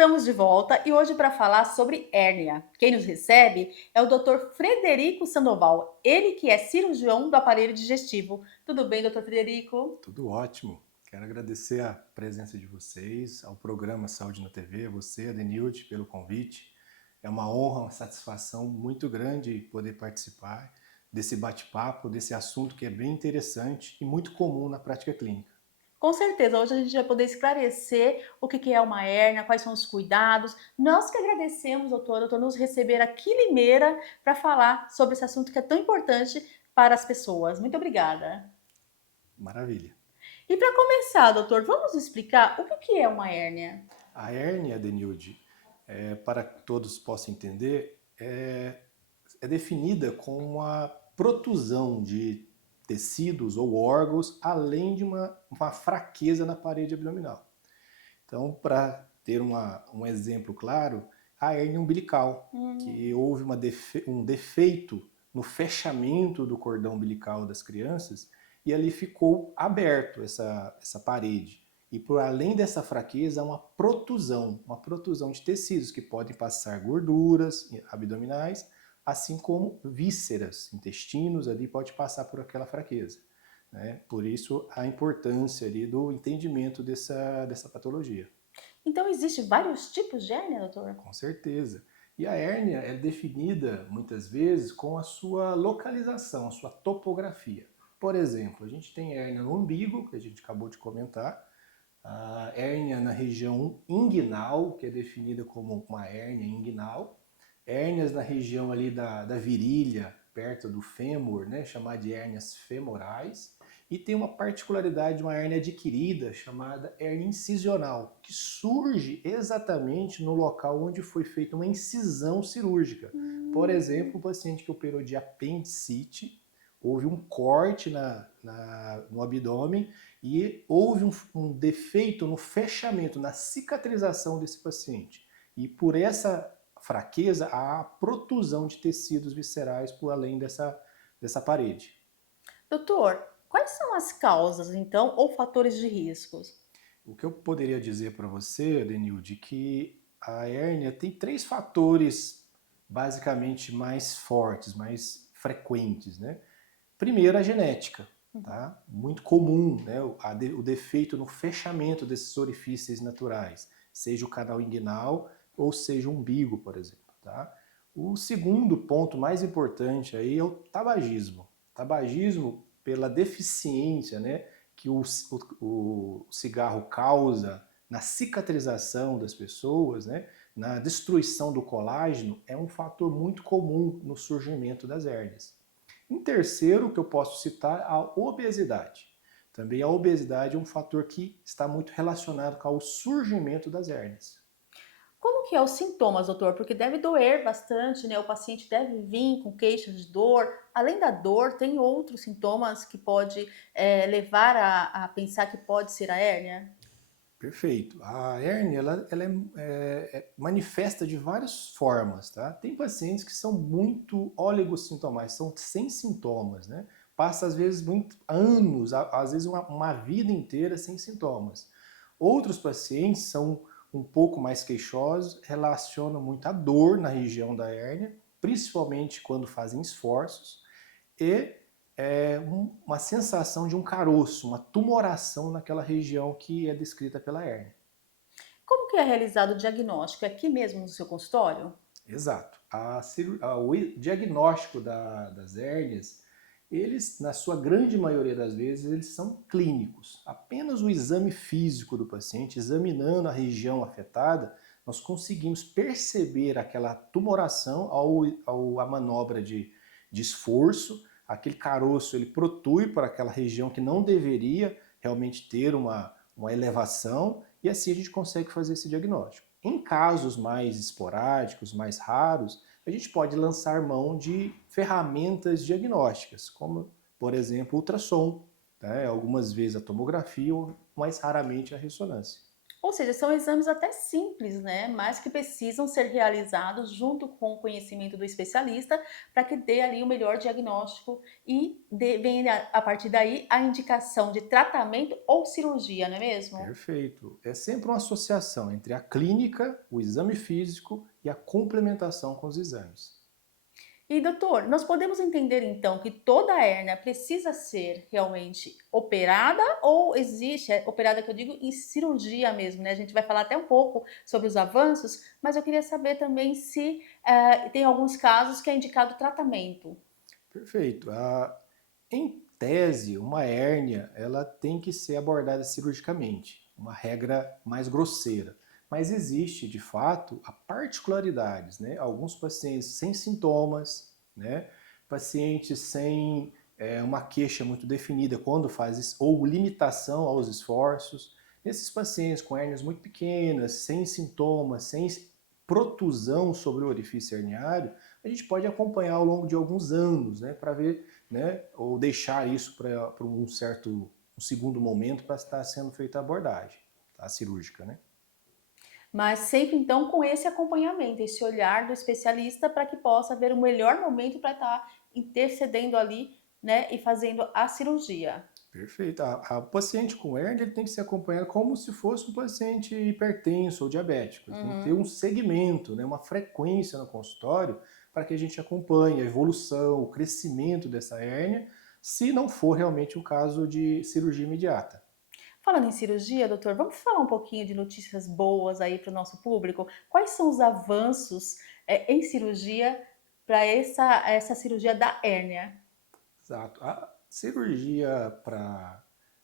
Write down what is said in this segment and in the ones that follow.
Estamos de volta e hoje para falar sobre hérnia. Quem nos recebe é o Dr. Frederico Sandoval, ele que é cirurgião do aparelho digestivo. Tudo bem, Dr. Frederico? Tudo ótimo. Quero agradecer a presença de vocês, ao programa Saúde na TV, a você, Adenilde, pelo convite. É uma honra, uma satisfação muito grande poder participar desse bate-papo, desse assunto que é bem interessante e muito comum na prática clínica. Com certeza, hoje a gente vai poder esclarecer o que é uma hérnia, quais são os cuidados. Nós que agradecemos, doutor, nos receber aqui em Limeira para falar sobre esse assunto que é tão importante para as pessoas. Muito obrigada. Maravilha. E para começar, doutor, vamos explicar o que é uma hérnia? A hérnia, Adenilde, para que todos possam entender, é definida como uma protusão de tecidos ou órgãos, além de uma fraqueza na parede abdominal. Então, para ter um exemplo claro, a hérnia umbilical, que Hum. houve um defeito no fechamento do cordão umbilical das crianças e ali ficou aberto essa parede. E por além dessa fraqueza, uma protusão de tecidos que podem passar gorduras abdominais, assim como vísceras, intestinos, ali pode passar por aquela fraqueza. Né? Por isso a importância ali do entendimento dessa patologia. Então, existe vários tipos de hérnia, doutor? Com certeza. E a hérnia é definida muitas vezes com a sua localização, a sua topografia. Por exemplo, a gente tem hérnia no umbigo, que a gente acabou de comentar, a hérnia na região inguinal, que é definida como uma hérnia inguinal, hérnias na região ali da virilha, perto do fêmur, né, chamada de hérnias femorais, e tem uma particularidade de uma hérnia adquirida chamada hérnia incisional, que surge exatamente no local onde foi feita uma incisão cirúrgica. Por exemplo, o paciente que operou de apendicite, houve um corte no abdômen e houve um defeito no fechamento, na cicatrização desse paciente. E por essa fraqueza, há a protusão de tecidos viscerais por além dessa parede. Doutor, quais são as causas, então, ou fatores de riscos? O que eu poderia dizer para você, Denilde, que a hérnia tem três fatores basicamente mais fortes, mais frequentes, né? Primeiro, a genética, tá? Muito comum, né? O defeito no fechamento desses orifícios naturais, seja o canal inguinal ou seja o umbigo, por exemplo, tá? O segundo ponto mais importante aí é o tabagismo. Tabagismo pela deficiência, né, que o cigarro causa na cicatrização das pessoas, né, na destruição do colágeno, é um fator muito comum no surgimento das hérnias. Em terceiro, que eu posso citar, a obesidade. Também a obesidade é um fator que está muito relacionado com o surgimento das hérnias. Como que é os sintomas, doutor? Porque deve doer bastante, né? O paciente deve vir com queixas de dor. Além da dor, tem outros sintomas que pode levar a pensar que pode ser a hérnia? Perfeito. A hérnia ela manifesta de várias formas, tá? Tem pacientes que são muito oligossintomáticos, são sem sintomas, né? Passa às vezes anos, às vezes uma vida inteira sem sintomas. Outros pacientes são um pouco mais queixosos, relacionam muito a dor na região da hérnia, principalmente quando fazem esforços, e uma sensação de um caroço, uma tumoração naquela região que é descrita pela hérnia. Como que é realizado o diagnóstico? É aqui mesmo no seu consultório? Exato. O diagnóstico das hérnias, eles, na sua grande maioria das vezes, eles são clínicos. Apenas o exame físico do paciente, examinando a região afetada, nós conseguimos perceber aquela tumoração a manobra de esforço. Aquele caroço ele protui para aquela região que não deveria realmente ter uma elevação, e assim a gente consegue fazer esse diagnóstico. Em casos mais esporádicos, mais raros, a gente pode lançar mão de ferramentas diagnósticas, como, por exemplo, o ultrassom, né? Algumas vezes a tomografia ou mais raramente a ressonância. Ou seja, são exames até simples, né, mas que precisam ser realizados junto com o conhecimento do especialista, para que dê ali o melhor diagnóstico e venha a partir daí a indicação de tratamento ou cirurgia, não é mesmo? Perfeito. É sempre uma associação entre a clínica, o exame físico e a complementação com os exames. E doutor, nós podemos entender então que toda a hérnia precisa ser realmente operada ou existe, operada que eu digo em cirurgia mesmo, né? A gente vai falar até um pouco sobre os avanços, mas eu queria saber também se tem alguns casos que é indicado tratamento. Perfeito. Em tese, uma hérnia ela tem que ser abordada cirurgicamente, uma regra mais grosseira. Mas existe, de fato, a particularidades, né? Alguns pacientes sem sintomas, né? Pacientes sem uma queixa muito definida quando faz ou limitação aos esforços. Esses pacientes com hérnias muito pequenas, sem sintomas, sem protusão sobre o orifício herniário, a gente pode acompanhar ao longo de alguns anos, né, para ver, né, ou deixar isso para um segundo momento para estar sendo feita a abordagem, tá, cirúrgica, né? Mas sempre então com esse acompanhamento, esse olhar do especialista para que possa haver o melhor momento para estar intercedendo ali, né, e fazendo a cirurgia. Perfeito. A paciente com hérnia ele tem que ser acompanhado como se fosse um paciente hipertenso ou diabético. Ele tem que ter Uhum. um segmento, né, uma frequência no consultório para que a gente acompanhe a evolução, o crescimento dessa hérnia, se não for realmente um caso de cirurgia imediata. Falando em cirurgia, doutor, vamos falar um pouquinho de notícias boas aí para o nosso público? Quais são os avanços, em cirurgia para essa cirurgia da hérnia? Exato. A cirurgia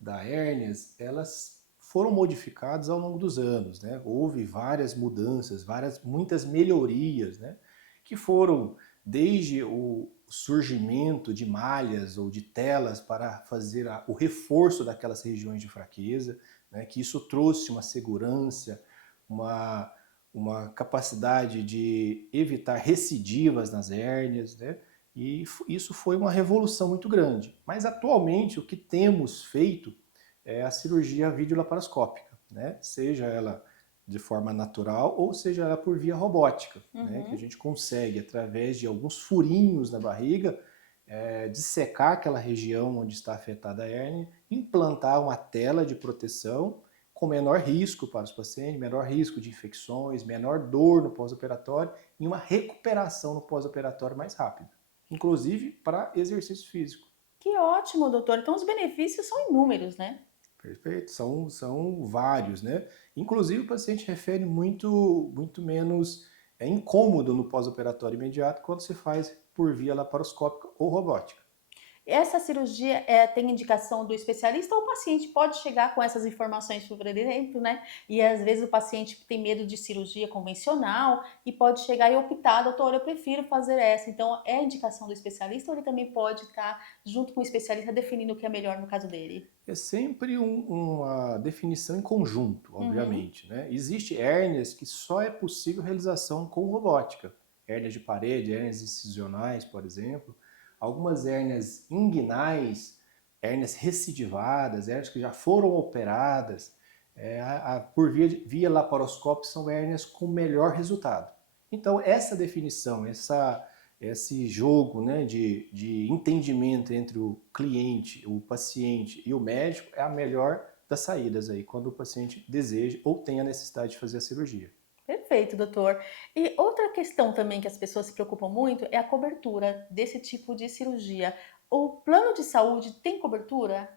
da hérnias, elas foram modificadas ao longo dos anos, né? Houve várias mudanças, muitas melhorias, né? Que foram desde o surgimento de malhas ou de telas para fazer o reforço daquelas regiões de fraqueza, né? Que isso trouxe uma segurança, uma, uma capacidade de evitar recidivas nas hérnias, né? E isso foi uma revolução muito grande. Mas atualmente o que temos feito é a cirurgia videolaparoscópica, né? Seja ela de forma natural ou seja ela por via robótica, né? Que a Uhum. gente consegue, através de alguns furinhos na barriga, dissecar aquela região onde está afetada a hérnia, implantar uma tela de proteção com menor risco para os pacientes, menor risco de infecções, menor dor no pós-operatório e uma recuperação no pós-operatório mais rápida, inclusive para exercício físico. Que ótimo, doutor. Então os benefícios são inúmeros, né? Perfeito? São vários, né? Inclusive o paciente refere muito menos incômodo no pós-operatório imediato quando se faz por via laparoscópica ou robótica. Essa cirurgia tem indicação do especialista ou o paciente pode chegar com essas informações, por exemplo, né? E às vezes o paciente tem medo de cirurgia convencional e pode chegar e optar, doutor, eu prefiro fazer essa. Então, é a indicação do especialista ou ele também pode estar junto com o especialista definindo o que é melhor no caso dele? É sempre uma definição em conjunto, Uhum. obviamente, né? Existe hérnias que só é possível realização com robótica. Hérnias de parede, hérnias incisionais, por exemplo. Algumas hérnias inguinais, hérnias recidivadas, hérnias que já foram operadas, por via laparoscópica são hérnias com melhor resultado. Então, essa definição, esse jogo, né, de entendimento entre o cliente, o paciente e o médico é a melhor das saídas aí, quando o paciente deseja ou tem a necessidade de fazer a cirurgia. Perfeito, doutor. E outra questão também que as pessoas se preocupam muito é a cobertura desse tipo de cirurgia. O plano de saúde tem cobertura?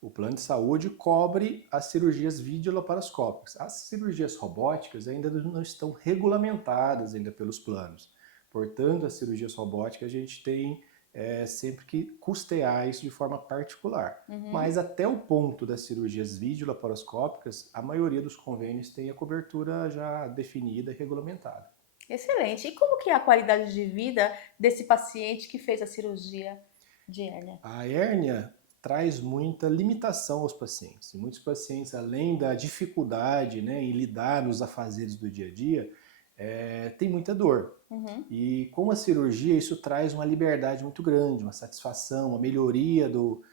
O plano de saúde cobre as cirurgias videolaparoscópicas. As cirurgias robóticas ainda não estão regulamentadas ainda pelos planos. Portanto, as cirurgias robóticas a gente tem sempre que custear isso de forma particular. Mas Uhum. até o ponto das cirurgias videolaparoscópicas, a maioria dos convênios tem a cobertura já definida e regulamentada. Excelente. E como que é a qualidade de vida desse paciente que fez a cirurgia de hérnia? A hérnia traz muita limitação aos pacientes. E muitos pacientes, além da dificuldade, né, em lidar nos afazeres do dia a dia, tem muita dor. Uhum. E com a cirurgia, isso traz uma liberdade muito grande, uma satisfação, uma melhoria do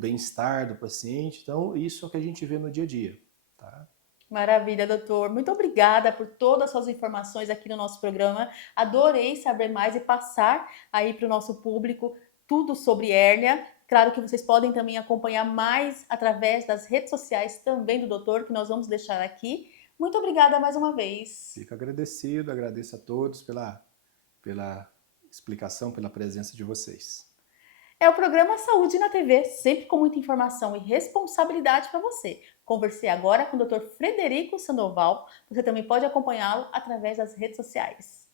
bem-estar do paciente. Então, isso é o que a gente vê no dia a dia. Tá? Maravilha, doutor. Muito obrigada por todas as suas informações aqui no nosso programa. Adorei saber mais e passar aí para o nosso público tudo sobre hérnia. Claro que vocês podem também acompanhar mais através das redes sociais também do doutor, que nós vamos deixar aqui. Muito obrigada mais uma vez. Fico agradecido, agradeço a todos pela explicação, pela presença de vocês. É o programa Saúde na TV, sempre com muita informação e responsabilidade para você. Conversei agora com o Dr. Frederico Sandoval. Você também pode acompanhá-lo através das redes sociais.